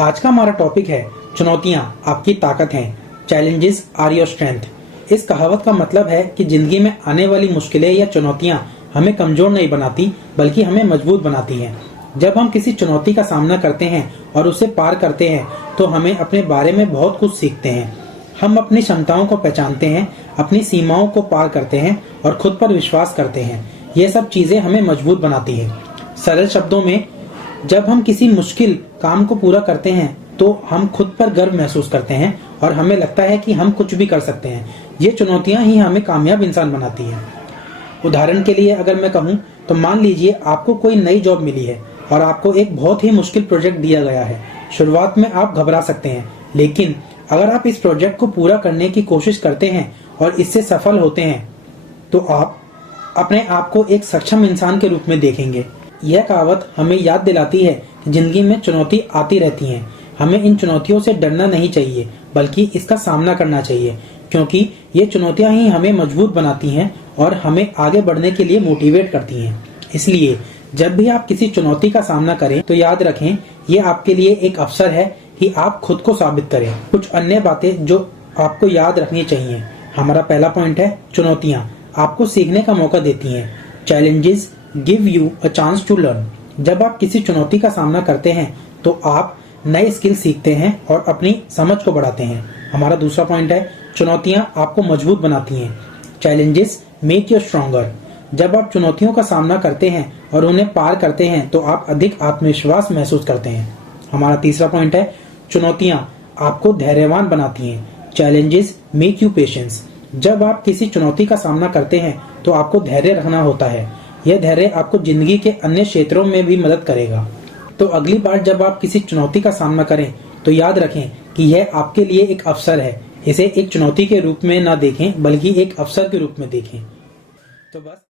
आज का हमारा टॉपिक है चुनौतियां आपकी ताकत हैं, चैलेंजेस आर योर स्ट्रेंथ। इस कहावत का मतलब है कि जिंदगी में आने वाली मुश्किलें या चुनौतियां हमें कमजोर नहीं बनाती बल्कि हमें मजबूत बनाती हैं। जब हम किसी चुनौती का सामना करते हैं और उसे पार करते हैं तो हमें अपने बारे में बहुत कुछ सीखते हैं। हम अपनी क्षमताओं को पहचानते हैं, अपनी सीमाओं को पार करते हैं और खुद पर विश्वास करते हैं। ये सब चीजें हमें मजबूत बनाती हैं। सरल शब्दों में, जब हम किसी मुश्किल काम को पूरा करते हैं तो हम खुद पर गर्व महसूस करते हैं और हमें लगता है कि हम कुछ भी कर सकते हैं। ये चुनौतियां ही हमें कामयाब इंसान बनाती हैं। उदाहरण के लिए अगर मैं कहूं तो मान लीजिए आपको कोई नई जॉब मिली है और आपको एक बहुत ही मुश्किल प्रोजेक्ट दिया गया है। शुरुआत में आप घबरा सकते हैं, लेकिन अगर आप इस प्रोजेक्ट को पूरा करने की कोशिश करते हैं और इससे सफल होते हैं तो आप अपने आप को एक सक्षम इंसान के रूप में देखेंगे। यह कहावत हमें याद दिलाती है कि जिंदगी में चुनौती आती रहती हैं। हमें इन चुनौतियों से डरना नहीं चाहिए बल्कि इसका सामना करना चाहिए, क्योंकि ये चुनौतियां ही हमें मजबूत बनाती हैं और हमें आगे बढ़ने के लिए मोटिवेट करती हैं। इसलिए जब भी आप किसी चुनौती का सामना करें तो याद रखें, ये आपके लिए एक अवसर है कि आप खुद को साबित करें। कुछ अन्य बातें जो आपको याद रखनी चाहिए। हमारा पहला पॉइंट है, चुनौतियां आपको सीखने का मौका देती हैं। Challenges give you a chance to learn. जब आप किसी चुनौती का सामना करते हैं तो आप नए स्किल सीखते हैं और अपनी समझ को बढ़ाते हैं। हमारा दूसरा पॉइंट है, चुनौतियां आपको मजबूत बनाती हैं। Challenges make you stronger. जब आप चुनौतियों का सामना करते हैं और उन्हें पार करते हैं तो आप अधिक आत्मविश्वास महसूस करते हैं। हमारा तीसरा पॉइंट है, चुनौतियां आपको धैर्यवान बनाती हैं। Challenges make you patience. जब आप किसी चुनौती का सामना करते हैं तो आपको धैर्य रखना होता है। यह धैर्य आपको जिंदगी के अन्य क्षेत्रों में भी मदद करेगा। तो अगली बार जब आप किसी चुनौती का सामना करें तो याद रखें कि यह आपके लिए एक अवसर है। इसे एक चुनौती के रूप में ना देखें बल्कि एक अवसर के रूप में देखें। तो बस